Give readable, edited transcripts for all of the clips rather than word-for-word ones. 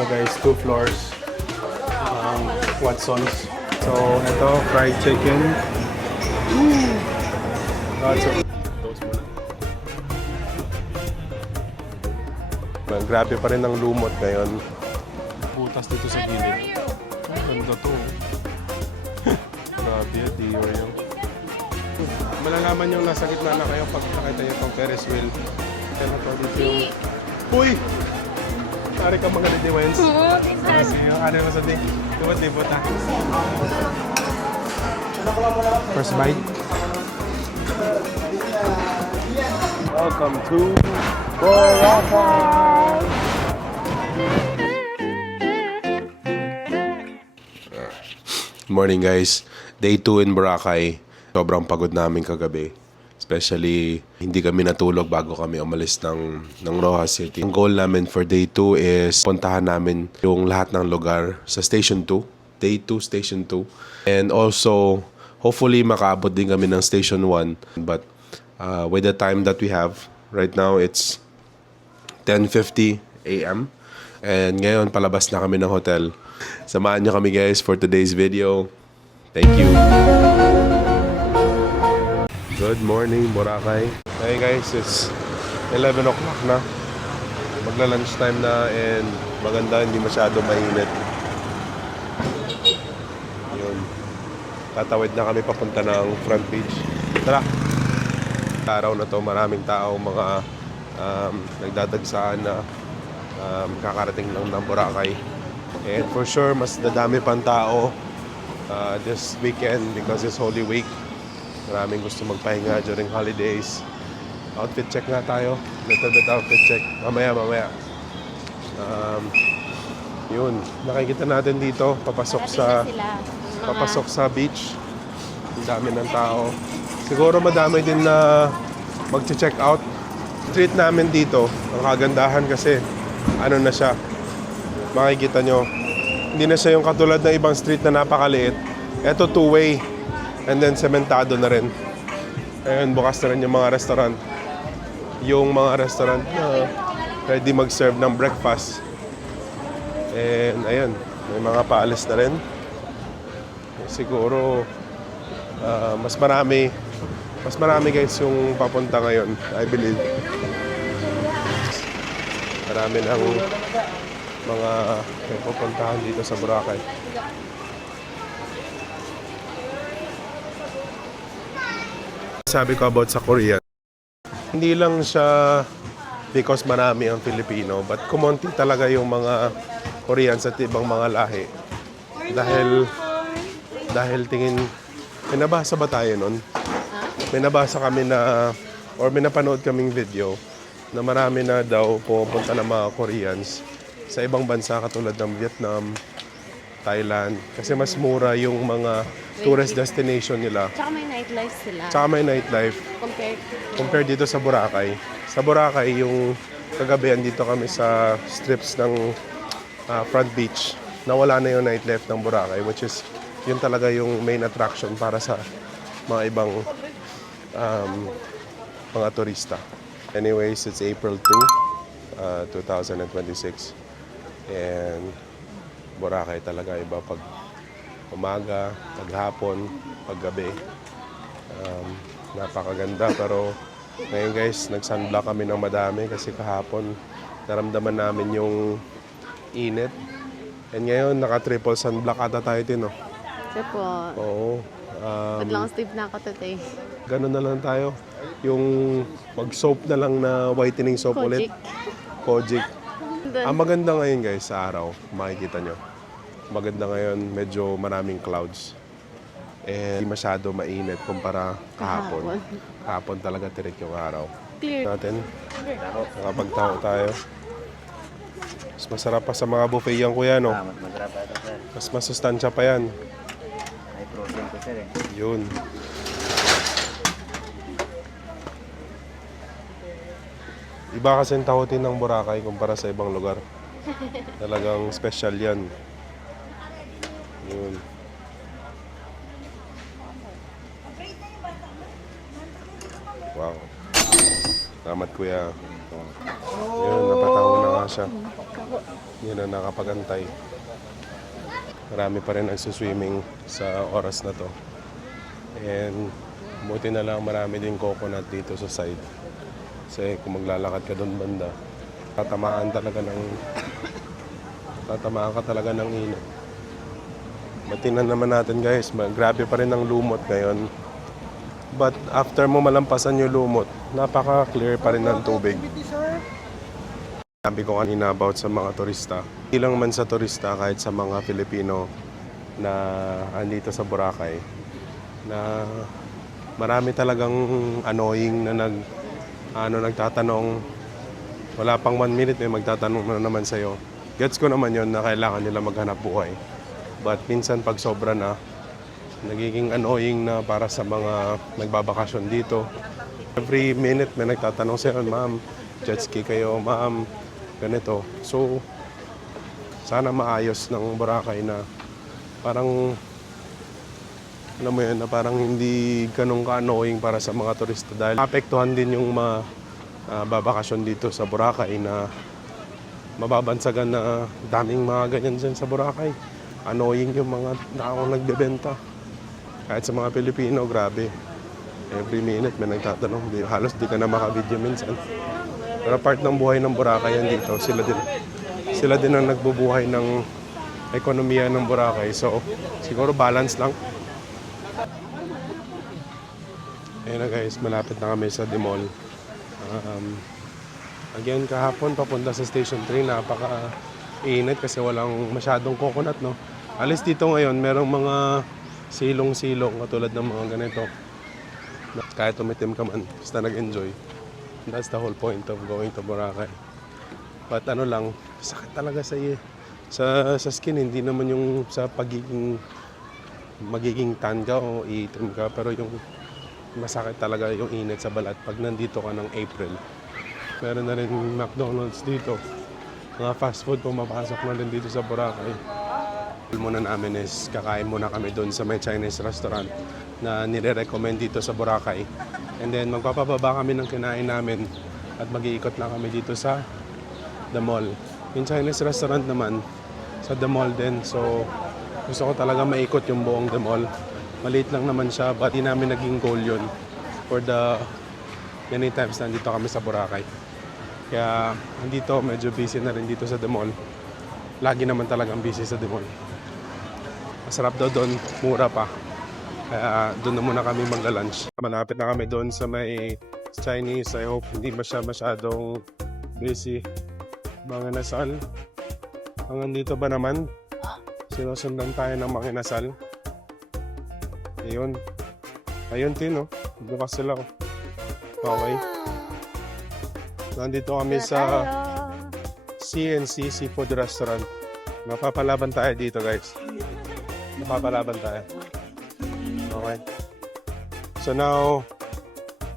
So guys, 2 floors. Watson's. So ito, fried chicken. Lots of toast muna. Grabe pa rin ang lumot ngayon. Butas dito sa gilid. Ang ganda to. Grabe, tiyo yun. Malalaman yung nasa gitna na kayo pag nakita nyo itong Ferris wheel. Kaya na to dito yung... Uy! Tari ka mga lidiwens. Kasi yung ano mo sa di. Libot-libot ha. First bite. Welcome to Boracay! Morning guys. Day 2 in Boracay. Sobrang pagod namin kagabi. Especially, hindi kami natulog bago kami umalis ng Roxas City. Ang goal namin for day 2 is puntahan namin yung lahat ng lugar sa Station 2. Day 2, Station 2. And also, hopefully makaabot din kami ng Station 1. But with the time that we have, right now it's 10:50 a.m. And ngayon, palabas na kami ng hotel. Samahan nyo kami guys for today's video. Thank you. Good morning, Boracay. Hey guys, it's 11 o'clock na. Magla-lunch time na and maganda, hindi masyado mainit. Yun. Tatawid na kami papunta ng front beach. Tara! Araw na to, maraming tao, mga nagdadagsaan na kakarating lang ng Boracay. And for sure, mas dadami pang tao this weekend because it's Holy Week. Maraming gusto magpahinga during holidays. Outfit check nga tayo. Little bit outfit check. Mamaya. Yun. Nakikita natin dito. Papasok sa beach. Ang dami ng tao. Siguro madami din na mag-check out. Street namin dito. Ang kagandahan kasi ano na siya. Makikita nyo. Hindi na siya yung katulad ng ibang street na napakaliit. Ito two-way. And then sementado na rin. Ayun, bukas na rin yung mga restaurant. Yung mga restaurant na ready mag-serve ng breakfast. And ayun, may mga paalis na rin. Siguro mas marami guys yung papunta ngayon, I believe. Marami ng mga pupuntahan dito sa Boracay. Sabi ko about sa Korea, hindi lang siya because marami ang Filipino, but kumonti talaga yung mga Koreans at ibang mga lahi. Dahil tingin, may nabasa ba tayo nun? May nabasa kami na, or may napanood kaming video na marami na daw pupunta ng mga Koreans sa ibang bansa katulad ng Vietnam, Thailand, kasi mas mura yung mga tourist destination nila. Tsaka may nightlife sila. Tsaka may nightlife. Compared dito sa Boracay. Sa Boracay, yung kagabi dito kami sa strips ng front beach. Nawala na yung nightlife ng Boracay, which is yun talaga yung main attraction para sa mga ibang mga turista. Anyways, it's April 2, 2026. And Boracay talaga iba pag umaga, paghapon, paggabi. Napakaganda pero ngayon guys, nag-sunblock kami ng madami kasi kahapon naramdaman namin yung init. And ngayon, naka-triple sunblock ata tayo din, no? Triple. Oo. But long sleeve na ako today. Ganun na lang tayo. Yung mag-soap na lang na whitening soap ulit. Kojic. Ang maganda ngayon guys sa araw, makikita nyo. Maganda ngayon, medyo maraming clouds. Hindi masyado mainit kumpara kahapon. Kahapon talaga tirik yung araw. Clear. Natin, nakapagtao tayo. Mas masarap pa sa mga buffet yan kuya, no? Mas masarap ito, sir. Mas masustansya pa yan. May protein ko, sir, eh. Yun. Iba kasi ang tahotin ng Boracay kumpara sa ibang lugar. Talagang special yan. Yun. Wow. Salamat kuya. Yun, napatawa na nga siya. Hindi na nakapagantay. Marami pa rin nagsuswimming sa oras na to. And buti na lang marami din coconut dito sa side. Kasi kung maglalakad ka doon banda, tatamaan ka talaga ng init. Matinan naman natin guys, grabe pa rin ang lumot ngayon. But after mo malampasan yung lumot, napaka-clear pa rin ng tubig. Sabi ko kanina about sa mga turista. Hindi lang man sa turista, kahit sa mga Filipino na andito sa Boracay, na marami talagang annoying na nagtatanong. Wala pang 1 minute may magtatanong na naman sa'yo. Gets ko naman yon na kailangan nila maghanap buhay. But minsan pag sobra na, nagiging annoying na para sa mga nagbabakasyon dito. Every minute may nagtatanong sa'yo, ma'am, jet ski kayo, ma'am, ganito. So, sana maayos ng Boracay na parang, alam mo yun, na parang hindi ganun ka-annoying para sa mga turista dahil apektuhan din yung babakasyon dito sa Boracay na mababansagan na daming mga ganyan dyan sa Boracay. Annoying yung mga taong nagbebenta. Kahit sa mga Pilipino, grabe. Every minute may nagtatanong. Halos di ka na makavideo minsan. Pero part ng buhay ng Boracay yan dito. Sila din ang nagbubuhay ng ekonomiya ng Boracay. So, siguro balance lang. Ayun na guys, malapit na kami sa The Mall. Again, kahapon papunta sa Station 3, napaka-init kasi walang masyadong coconut, no? Alis dito ngayon, merong mga silong-silong katulad ng mga ganito. Kahit tumitim ka man, basta nag-enjoy. That's the whole point of going to Boracay. But ano lang, sakit talaga sa skin, hindi naman yung sa magiging tan ka o iitim ka, pero yung masakit talaga yung init sa balat pag nandito ka ng April. Meron na rin McDonald's dito. Mga fast food pumapasok na rin dito sa Boracay. Muna namin is kakain muna kami doon sa may Chinese restaurant na nire-recommend dito sa Boracay. And then magpapababa kami ng kinain namin at mag-iikot lang kami dito sa The Mall. Yung Chinese restaurant naman sa The Mall din. So gusto ko talaga maikot yung buong The Mall. Maliit lang naman siya, but di namin naging goal yun for the many times na nandito kami sa Boracay. Kaya nandito medyo busy na rin dito sa The Mall. Lagi naman talagang busy sa The Mall. Masarap daw doon, mura pa. Kaya doon na muna kami magla-lunch. Malapit na kami doon sa may Chinese. I hope hindi masyadong busy. Mga nasal. Hanggang dito ba naman? Sinusundan tayo ng mga nasal. Ayun. Ayun din, no? Bukas sila ko. Okay. Nandito kami sa CNC Seafood Restaurant. Mapapalaban tayo dito, guys. Mapapalaban tayo. Okay. So now,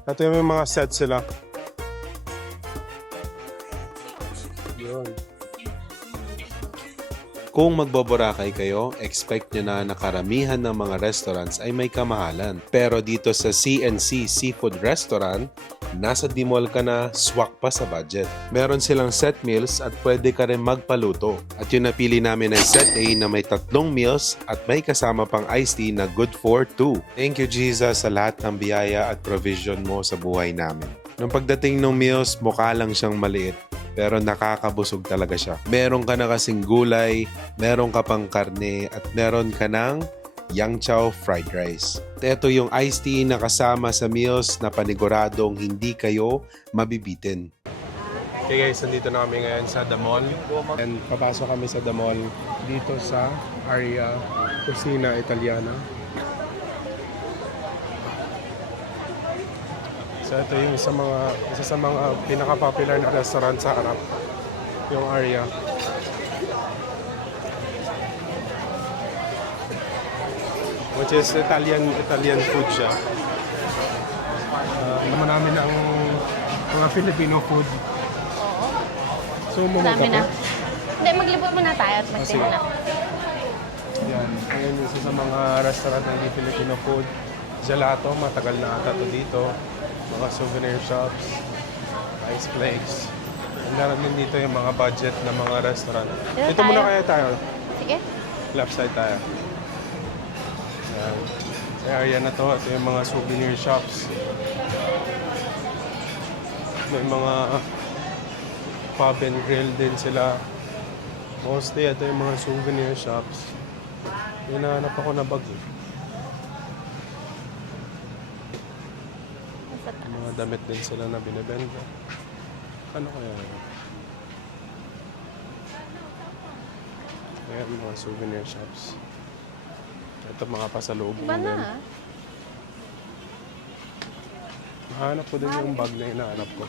ito yung mga sets sila. Yun. Kung magboborakay kayo, expect nyo na nakaramihan ng mga restaurants ay may kamahalan. Pero dito sa CNC Seafood Restaurant, nasa The Mall ka na, swak pa sa budget. Meron silang set meals at pwede ka rin magpaluto. At yung napili namin ay set A na may 3 meals at may kasama pang iced tea na good for 2. Thank you Jesus sa lahat ng biyaya at provision mo sa buhay namin. Nung pagdating ng meals, mukha lang siyang maliit. Pero nakakabusog talaga siya. Meron ka na kasing gulay, meron ka pang karne, at meron ka ng yang chow fried rice. At ito yung iced tea na kasama sa meals na paniguradong hindi kayo mabibitin. Okay guys, nandito na kami ngayon sa The Mall. And papasok kami sa The Mall dito sa area Cucina Italiana. So ito yung isa sa mga pinaka-popular na restaurant sa harap. Yung area. Which is Italian food siya. Naman namin ang mga Filipino food. So Dami na. Hindi, maglibot muna tayo at mag-stay sige. muna. Yan. Ayan yung isa sa mga restaurant ng Filipino food. Gelato, matagal na ata to dito. Mga souvenir shops, ice flakes. And Meron din dito yung mga budget na mga restaurant. Dito Dito muna tayo. kaya tayo. Sige. Left side tayo. Yan. Sa area na to, ito yung mga souvenir shops. May mga pub and grill din sila. Mostly, ito yung mga souvenir shops. Hinahanap ako na bag eh. Nasa taas. Mga damit din sila na binibenta. Ano kaya yun? Ayan, mga souvenir shops. Ito mga pasalubong Iba din. na. Nahanap ko din yung bag na hinahanap ko.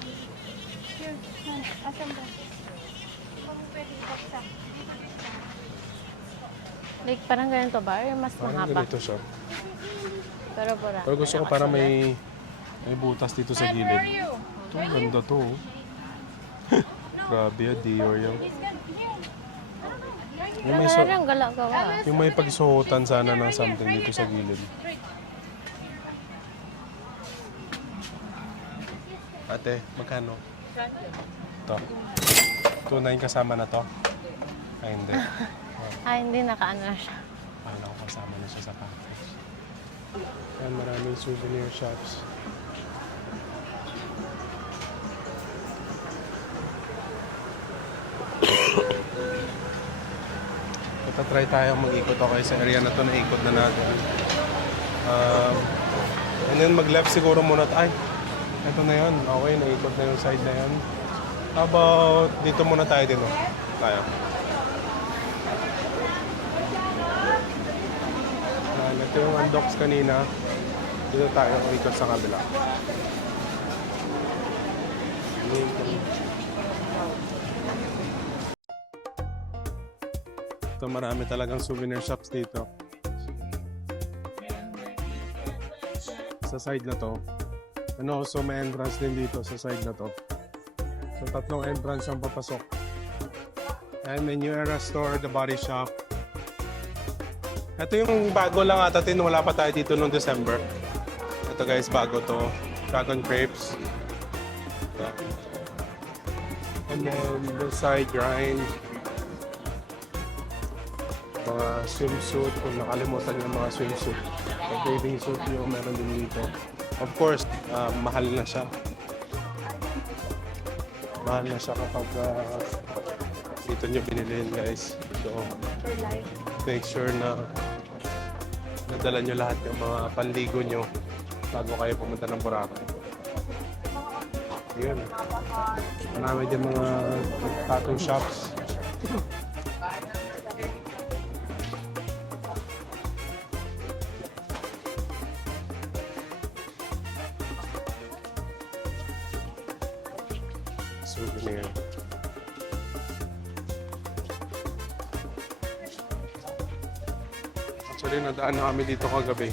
Like, parang ganito ba? Or mas Parang mahaba? ganito siya. Pero pura. Pero gusto ko parang may butas dito sa gilid. Ito, ang ganda to. Oh. Grabe, Dior yung. Yung may, Parang gala-gawa. yung may pagsuotan sana ng something dito sa gilid. Ate, magkano? Ito. 2.9 kasama na to? Ay, hindi. Ah, hindi nakaano na siya. Akala ko kasama na siya sa package. Ayan, maraming souvenir shops. Ito, try tayong mag-ikot. Okay, sa area na to, naikot na natin. And then mag-left siguro muna tayo. Ito na yun. Okay, naikot na yung side na yun. How about dito muna tayo din, oh. Tayo. Ito yung undocs kanina. Dito tayo ikot sa kabila. Ito, marami talagang souvenir shops dito. Sa side na to. And also may entrance din dito sa side na to. So tatlong entrance ang papasok. And may New Era Store, The Body Shop. Ito yung bago lang ata tin, wala pa tayo dito noong December. Ito guys, bago to. Dragon Crepes. Yeah. And then the side grind. Mga swimsuit, kung nakalimutan yung mga swimsuit. The bathing suit yung meron din dito. Of course, mahal na siya. Mahal na siya kapag dito nyo binilihin guys. So, make sure na nadala nyo lahat yung mga panligo nyo bago kayo pumunta ng Boracay. Yun. Marami din mga tattoo shops. Souvenir. Actually, nadaan na kami dito kagabi.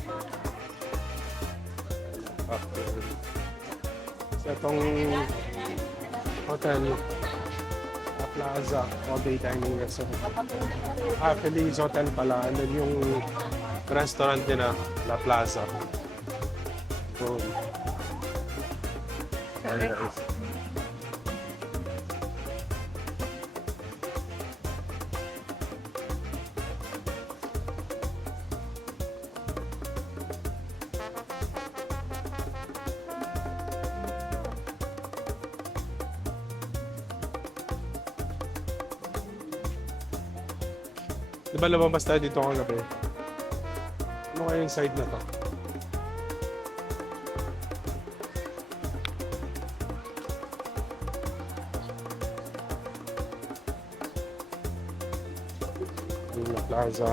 After. Sa itong hotel, La Plaza, all-day dining restaurant. Feliz Hotel pala. And then yung restaurant nila, La Plaza. So, very nice. Di ba lumabas tayo dito kagabi? Ano kaya yung side na to? Yung La Plaza.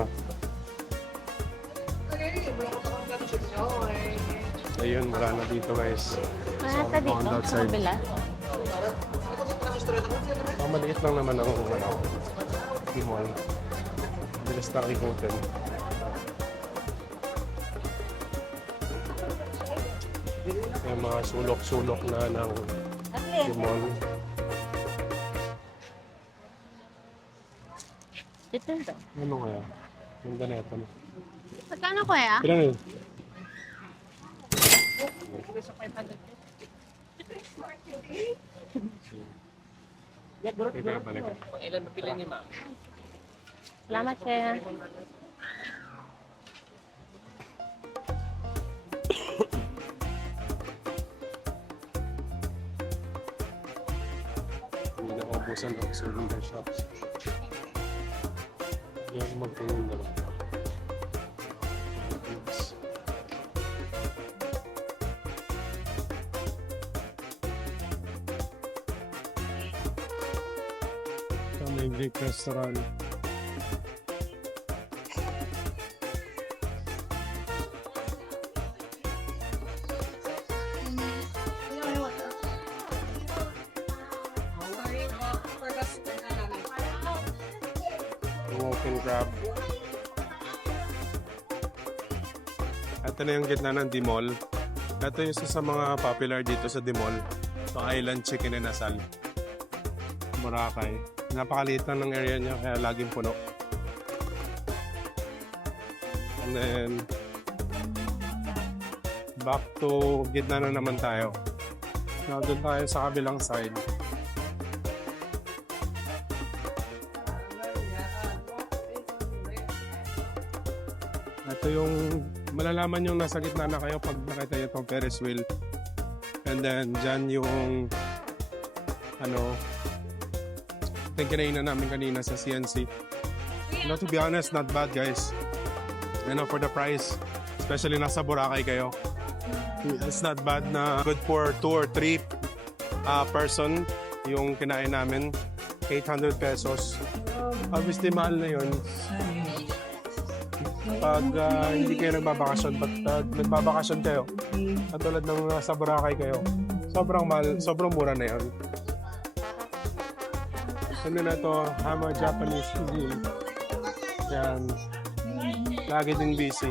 Ayun, wala na dito guys. Nasa dito, on that sa side. kabila. Maliit lang naman ang mall. Bilis na ikutin. May mga sulok-sulok na ng mall. Dito ito. Ano kaya? Ganda na ito. Magkano kuya? Ilan yun? Ito yung balik. Salamat, Chef. Hindi na kaubusan ng souvenir shops. Yung magtingin na lang. Ito may Greek restaurant. Walk and grab. Ito na yung gitna ng Dimol. Ito yung isa sa mga popular dito sa Dimol. Ito Island Chicken and Asal. Boracay. Napakaliit lang ng area niya kaya laging puno. And then back to gitna na naman tayo. Now doon tayo sa kabilang side. Ito yung malalaman yung nasa gitna na kayo pag nakita nyo itong Ferris wheel. And then dyan yung ito yung kinainan namin kanina sa CNC. To be honest, not bad guys. For the price, especially nasa Boracay kayo. It's not bad na good for 2 or 3 person yung kinain namin. 800 pesos. Obviously, mahal na yun. Pag hindi kayo nagbabakasyon, but nagbabakasyon kayo, katulad ng sa Boracay kayo, sobrang mahal, sobrang mura na yun. Ano na to, Hama Japanese cuisine. Yan. Lagi din busy.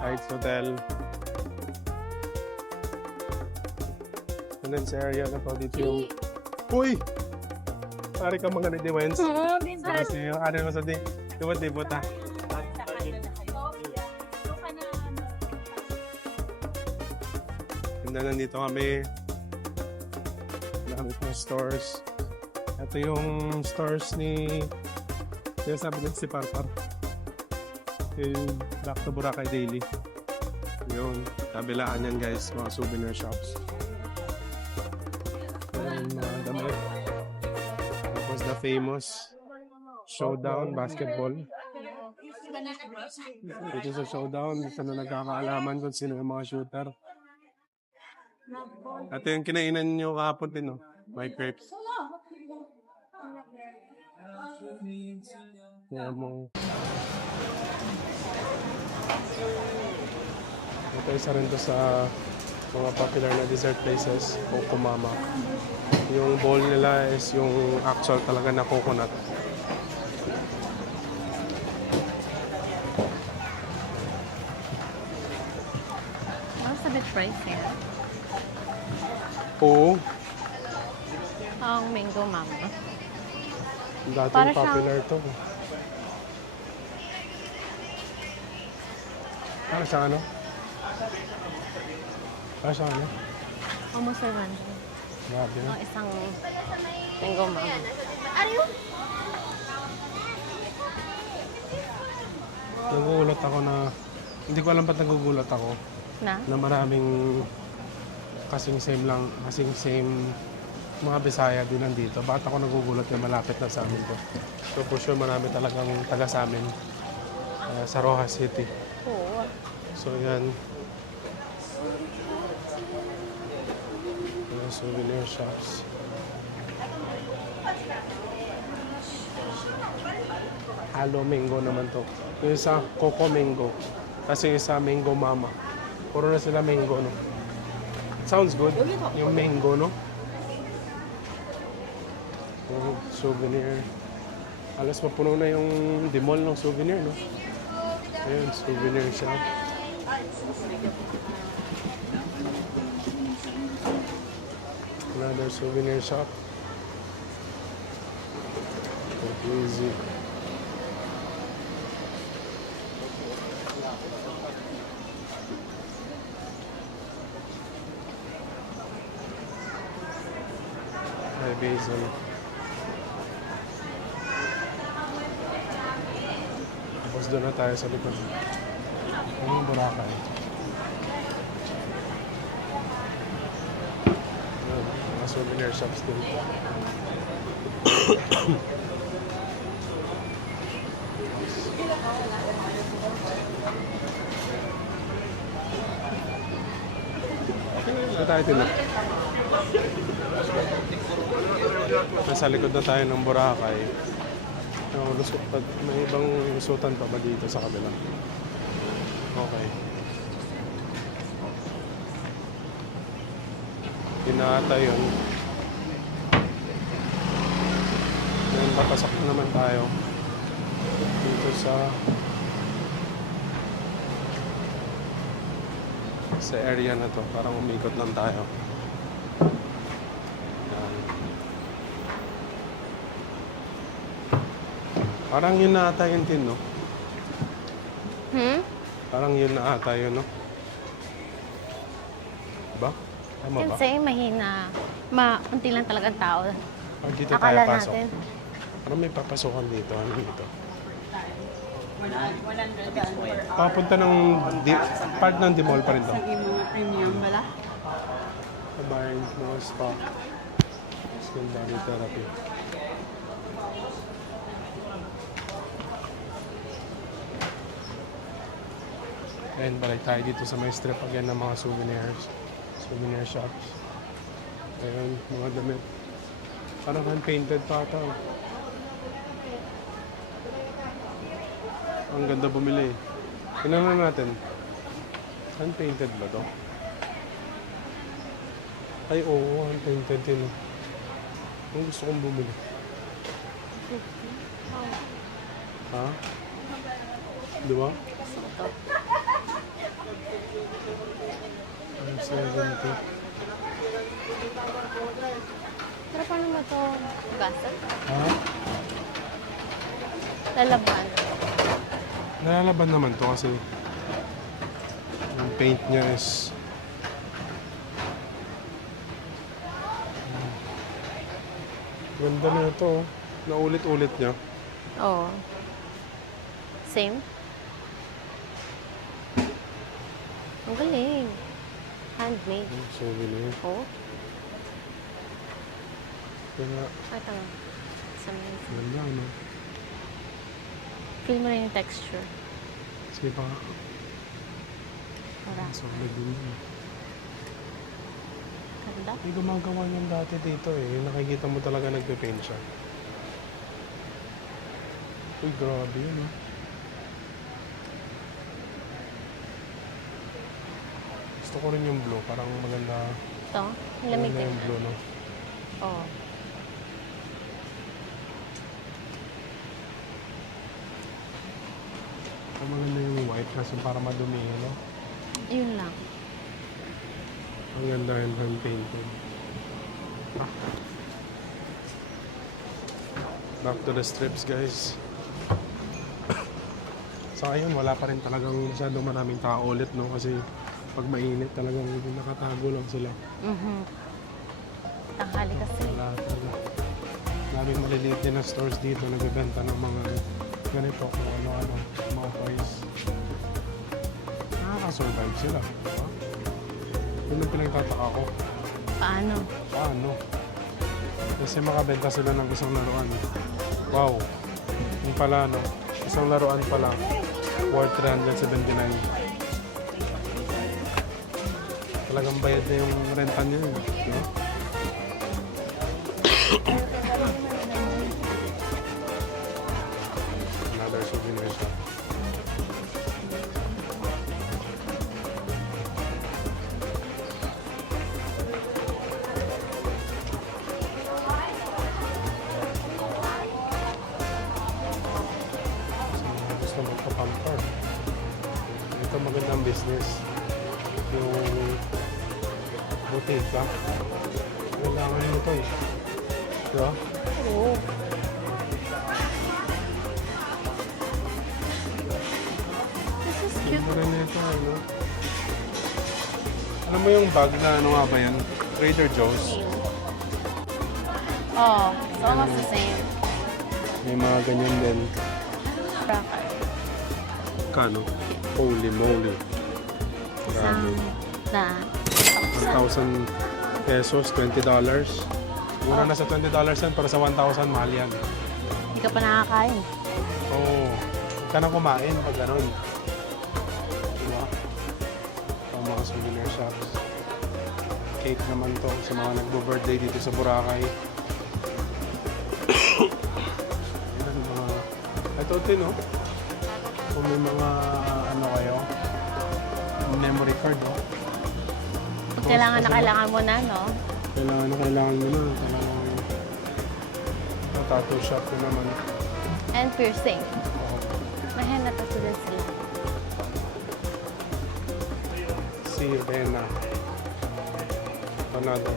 Heights Hotel. And then sa area na to, dito yung... Uy! Pari ka mga nadiwens. Kasi yung ano mo sa di... Diba ta? And then nandito kami. Dami pong stores. Ito yung stores ni... Sabi natin si Parpar. Yung Back to Boracay Daily. Yung kabilaan yan guys, mga souvenir shops. And mga damit. Tapos the famous Showdown Basketball. Ito sa Showdown, isa na nagkakaalaman kung sino yung mga shooter. Ito yung kinainan nyo kahapon din, no? My crepes. Yan mo. Ito isa rin to sa mga popular na dessert places, Coco Mama. Yung bowl nila is yung actual talaga na coconut. That's a bit pricey. Oo, Ang mango mama. dating Para siyang- popular to. Para sa ano? Para sa ano? Almost 100. Grabe na. Ang isang mango mama. Nagugulat ako na, hindi ko alam ba't nagugulat ako Na? na maraming kasing same mga Bisaya din nandito. Bakit ako nagugulat na malapit na sa amin to? So for sure marami talagang taga sa amin sa Rojas City. Oo. So yan. Mga souvenir shops. Halo mango naman to. Yung isa Coco Mango. Kasi isa Mango Mama. Puro na sila mango, no? Sounds good. Yung mango, no? Oh, souvenir. Alas mapuno na yung dimol ng souvenir, no? Ayun, souvenir shop. Another souvenir shop. Easy. Thai basil. Tapos doon na tayo sa likod. Ano yung Boracay? Ayan, mga souvenir shops din. Saan tayo tinap? Nasa likod na tayo ng Boracay. May ibang lusutan pa ba dito sa kabila? Okay. Pinata yun. Ngayon papasok na naman tayo dito sa area na to. Parang umikot lang tayo. Yan. Parang yun na ata yun din, no? Parang yun na ata yun, no? Ba? Tama ba? Kasi mahina. Unti lang talagang tao. Pag dito tayo Akala pasok. natin. Parang may papasokan dito. Ano dito? Papunta ng part ng Dimol pa rin to. Mga premium bala. Combined mga spa. Skin body therapy. And balik tayo dito sa may strip again ng mga souvenirs. Souvenir shops. Ayan, mga damit. Parang hand-painted pa ata. Ang ganda bumili. Tingnan na natin. Hand-painted ba to? Ay, oo. Hand-painted din. Ang gusto kong bumili. Ha? Di ba? Gusto ko to. 70. Pero paano ba to hugasan? Ha? Lalaban. Nalalaban naman to kasi yung paint niya is ganda na ito. Naulit-ulit niya. Oo. Same? Ang galing. Handmade. Souvenir. Oo. Kaya Ay, tama. Sa mga. ganda, ano? Feel mo rin yung texture. Sige pa. Para. Solid din yun. Ganda. May gumagawa niyan dati dito eh. Yung nakikita mo talaga nagpe-paint siya. Uy, grabe yun eh. Gusto ko rin yung blue. Parang maganda. Ito. Lamig Maganda din. yung blue, no? Oo. Ang maganda yung white kasi para madumi, no? Yun lang. Ang ganda yung hand painted. Back to the strips, guys. Sa ngayon, wala pa rin talagang masyadong maraming tao ulit, no? Kasi pag mainit talagang nakatago lang sila. Tanghali kasi. Wala talaga. Maraming maliliit din na stores dito nagbebenta ng mga ganito kung ano-ano, mga toys. Nakaka-survive sila. Diba? Yun ang pinagtataka ko. Paano? Paano? Kasi makabenta sila ng isang laruan. Wow! Yung pala, no? Isang laruan pa lang. Worth 379. Talagang bayad na yung renta niya. Diba? Another souvenir shop. Gusto magpa-pamper. Ito magandang business. Yung butika. Kailangan mo ito eh. Diba? Oo. This is cute. Yung rin ito, ano? Alam mo yung bag na ano nga ba yan? Trader Joe's. Oh, it's almost the same. May mga ganyan din. Cracker. Kano? Holy moly. Isang Grabe. na 1,000 pesos, $20. Mura na sa $20 yan, pero sa 1,000 mahal yan. hindi ka pa nakakain. Oo. Huwag ka na kumain pag ganun. Diba? Ang mga souvenir shops. Cake naman to sa mga nagbo-birthday dito sa Boracay. Ayan, mga... Ito din, no? Kung may mga ano kayo, memory card, no? Pag kailangan mo na, no? Kailangan mo na. Kailangan tattoo shop ko naman. And piercing. Oo. May henna tattoo din sila. Sirena. Another.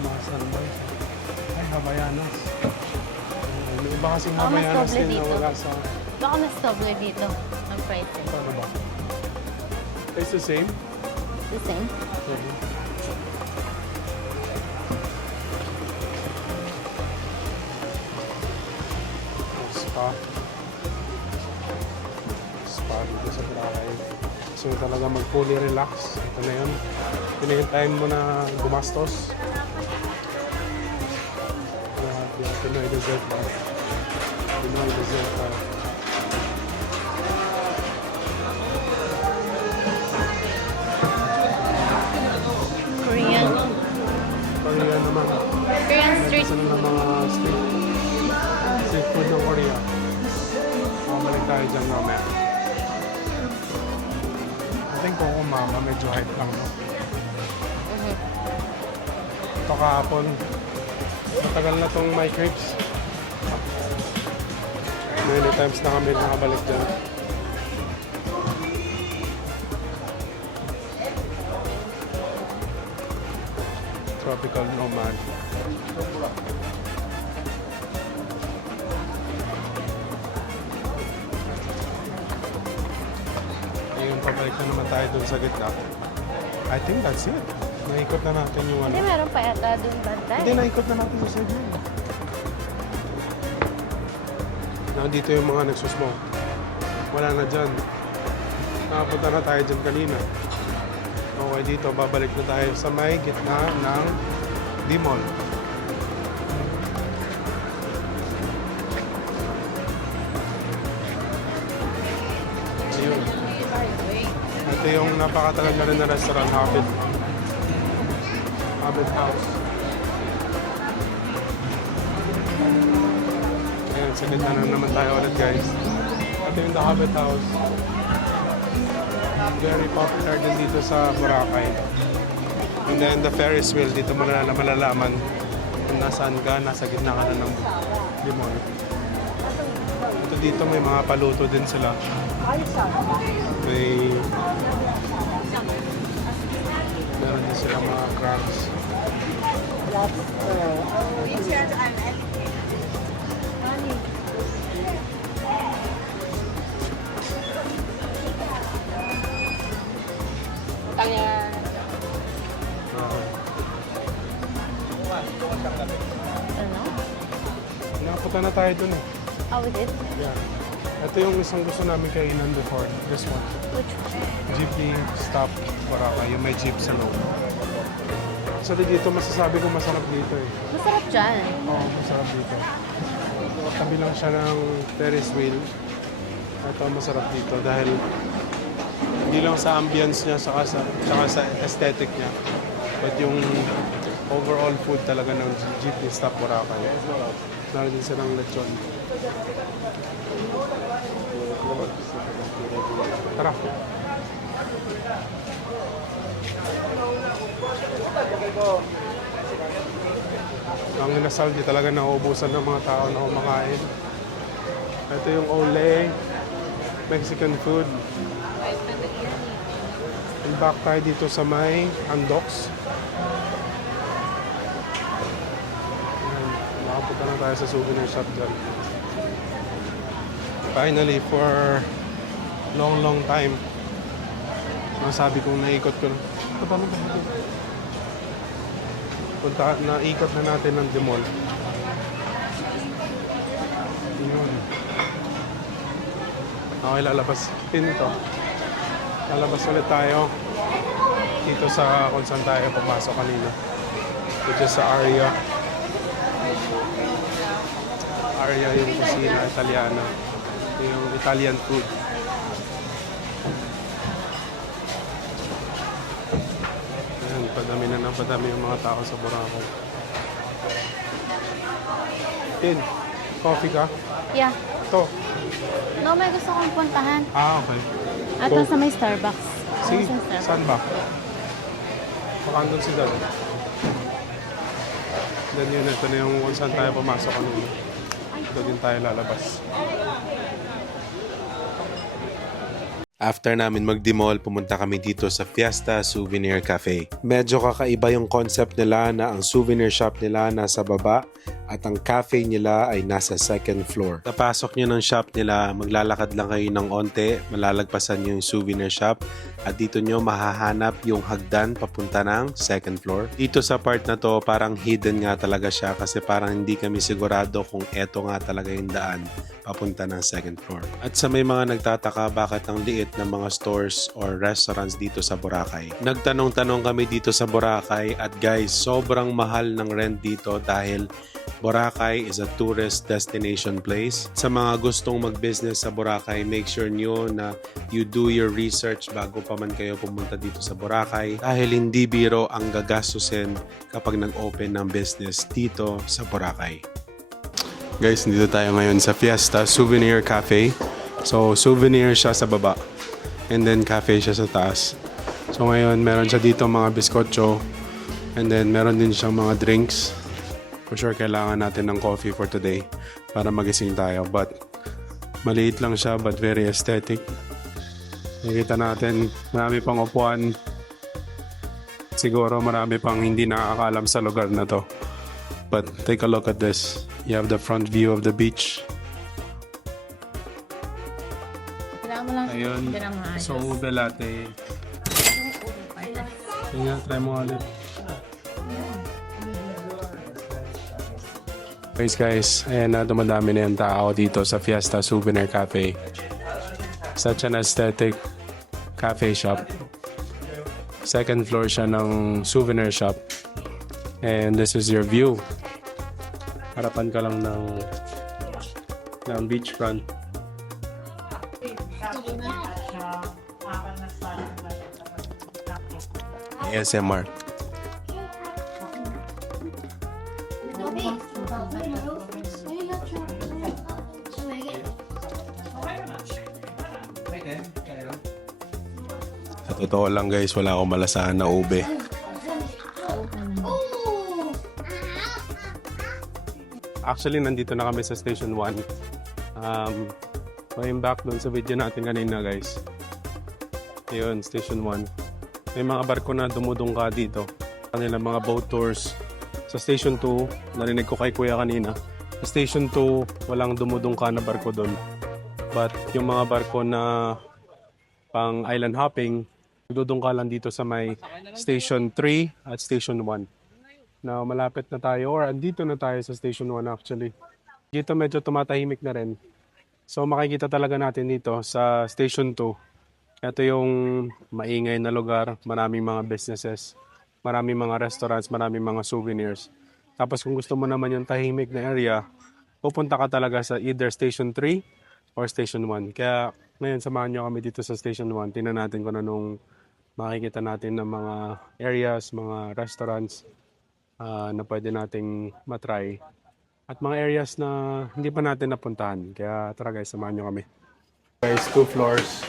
Masan ba? Ay, Havayanas. May iba kasing Baka mas Havayanas doble din na dito. wala sa... Baka mas doble dito ang pricing. Ano ba? It's the same? The same? Spa. Spa dito sa Boracay. Gusto mo talaga mag-fully relax. Ito na yun. Pinahintayin mo na gumastos. Pinoy Desert Bar. Pinoy Desert Bar. Korean. Korea naman. Korean street Isa na ng food. mga street food ng Korea. Bumalik tayo dyan mamaya. I think kung kumama, medyo hype lang. No? Mhm. Ito kahapon. Matagal na tong My Crepes. Many times na kami nakabalik dyan. Tropical Nomad. Ayun, pabalik na naman tayo dun sa gitna. I think that's it. Naikot na natin yung ano. Hindi, meron pa yata doon banda. Hindi, naikot na natin sa side yun. Nandito yung mga nagsusmoke. Wala na dyan. Nakapunta na tayo dyan kanina. Okay, dito, babalik na tayo sa may gitna ng D-Mall. Ayun. Ito yung napakatagal na rin na restaurant, Habit House. Ayan, sa gitna na naman tayo ulit, guys. Ito yung The Habit House. Very popular din dito sa Boracay. And then the Ferris wheel, dito mo na malalaman kung nasaan ka, nasa gitna ka na ng limon. Ito dito may mga paluto din sila. May... Meron din sila mga crabs. Ano? Nakapunta na tayo dun eh. Oh, we did? Yeah. Ito yung isang gusto namin kainan before. This one. Which one? Jeepney stop Boracay. Yung may jeep sa loob. Actually dito masasabi ko masarap dito eh. Masarap dyan. Oo, masarap dito. Tabi lang siya ng Ferris wheel. Ito masarap dito dahil hindi lang sa ambience niya saka sa aesthetic niya. But yung overall food talaga ng jeepney stop Boracay. Meron din silang lechon. Tara. Ang inasal, di talaga nauubusan ng mga tao na kumakain. Ito yung Ole, Mexican food. And back tayo dito sa may Andox. Ayan, makapunta na tayo sa souvenir shop dyan. Finally, for long time. Masabi kong naikot ko. Paano ba ito? Naikot na natin ng demol. Yun. Okay, lalabas din to. Lalabas ulit tayo dito sa kung saan tayo papasok kanina. Dito sa area. Area yung kusina Italiana. Yung Italian food. Ayan, padami yung mga tao sa Boracay. Tin, coffee ka? Yeah. Ito. No, may gusto kong puntahan. Ah, okay. Ato sa may Starbucks. Sige, Sa Starbucks. saan ba? Baka andun si Dad. Then yun, ito na yung kung saan tayo pumasok kanina. Ito din tayo lalabas. After namin mag-demall, pumunta kami dito sa Fiesta Souvenir Cafe. Medyo kakaiba yung concept nila na ang souvenir shop nila nasa baba at ang cafe nila ay nasa second floor. Napasok nyo ng shop nila, maglalakad lang kayo ng onte, malalagpasan nyo yung souvenir shop at dito nyo mahahanap yung hagdan papunta ng second floor. Dito sa part na to, parang hidden nga talaga siya kasi parang hindi kami sigurado kung eto nga talaga yung daan papunta ng second floor. At sa may mga nagtataka bakit ang liit ng mga stores or restaurants dito sa Boracay. Nagtanong-tanong kami dito sa Boracay at guys, sobrang mahal ng rent dito dahil Boracay is a tourist destination place. Sa mga gustong mag-business sa Boracay, make sure nyo na you do your research bago pa man kayo pumunta dito sa Boracay dahil hindi biro ang gagastusin kapag nag-open ng business dito sa Boracay. Guys, dito tayo ngayon sa Fiesta Souvenir Cafe. So, souvenir siya sa baba. And then, cafe siya sa taas. So, ngayon, meron siya dito mga biskotso. And then, meron din siyang mga drinks. For sure, kailangan natin ng coffee for today para magising tayo. But, maliit lang siya but very aesthetic. Nakikita natin, marami pang upuan. Siguro, marami pang hindi nakakaalam sa lugar na to. But, take a look at this. You have the front view of the beach. Kailangan mo lang Ayun. hindi na maayos. So, ube latte. Tingnan, try mo ulit. Guys, ayan na, dumadami na yung tao dito sa Fiesta Souvenir Cafe. Such an aesthetic cafe shop. Second floor siya ng souvenir shop. And this is your view. Harapan ka lang ng beachfront. ASMR. Sa totoo lang guys, wala akong malasahan na ube. Actually, nandito na kami sa Station 1. Going back doon sa video natin kanina guys. Ayun, Station 1. May mga barko na dumudungka dito. Kanilang mga boat tours. Sa Station 2, narinig ko kay Kuya kanina. Sa Station 2, walang dumudungka na barko doon. But yung mga barko na pang island hopping, dudungka lang dito sa may Station 3 at Station 1. Now, malapit na tayo or andito na tayo sa Station 1 actually. Dito medyo tumatahimik na rin. So makikita talaga natin dito sa Station 2. Ito yung maingay na lugar, maraming mga businesses, maraming mga restaurants, maraming mga souvenirs. Tapos kung gusto mo naman yung tahimik na area, pupunta ka talaga sa either Station 3 or Station 1. Kaya ngayon samahan nyo kami dito sa Station 1. Tingnan natin kung anong makikita natin ng mga areas, mga restaurants na pwede nating matry. At mga areas na hindi pa natin napuntahan. Kaya tara guys, samahan nyo kami. Guys, 2 floors.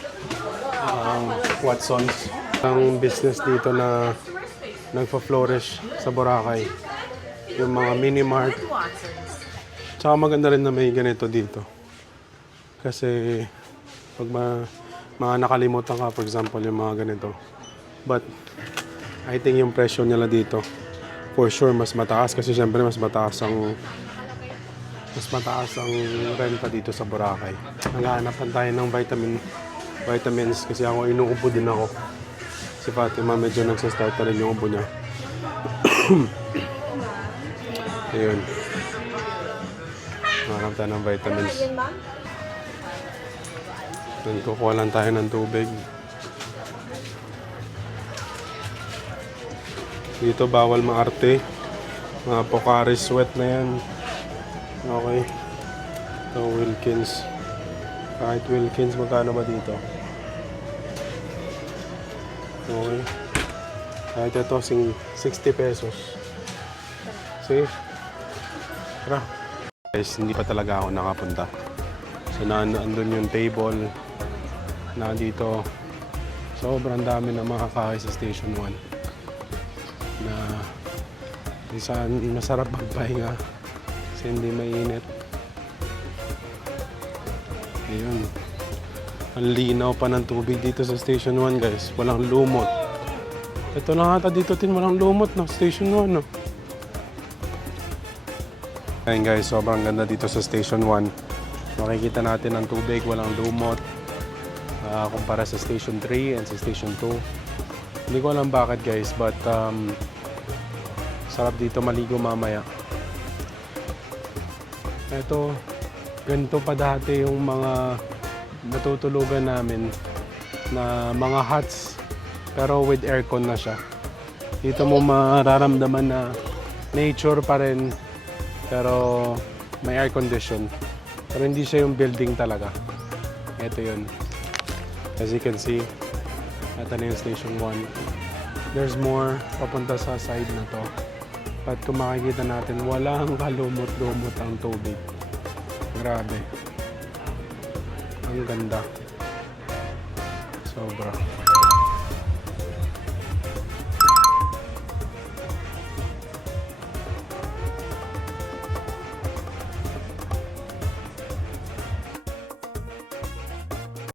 Watsons. Ang business dito na nagpa-flourish sa Boracay. Yung mga mini-mart. Tsaka maganda rin na may ganito dito. Kasi pag mga nakalimutan ka, for example, yung mga ganito. But I think yung presyo nila dito for sure mas mataas kasi syempre mas mataas ang renta dito sa Boracay. Naghahanap tayo ng vitamins kasi ako inuubo din ako. Si Fatima medyo nagsastart na rin yung ubo niya. Ayun. Hanap tayo ng vitamins. Then kukuha lang tayo ng tubig. Dito bawal maarte. Mga Pocari Sweat na yan. Okay. Ito Wilkins. Kahit Wilkins, magkano ba dito? Okay. Kahit ito, 60 pesos. See? Tara. Guys, hindi pa talaga ako nakapunta. So, andun yung table. Na dito. Sobrang dami na makakakay sa Station 1. Na saan masarap magpahinga. Kasi hindi mainit. Ayun. Ang linaw pa ng tubig dito sa Station 1, guys. Walang lumot. Ito lang ata dito din walang lumot, no? Station 1, no? Ayun, guys. Sobrang ganda dito sa Station 1. Makikita natin ang tubig, walang lumot. Kumpara sa Station 3 and sa Station 2. Hindi ko alam bakit, guys. But, sarap dito maligo mamaya. Ito, ganito pa dati yung mga natutulugan namin na mga huts pero with aircon na siya. Dito mo mararamdaman na nature pa rin pero may air condition. Pero hindi siya yung building talaga. Ito yun. As you can see, ito na yung Station 1. There's more papunta sa side na to. At kung makikita natin, walang kalumot-lumot ang tubig. Grabe. Ang ganda. Sobra.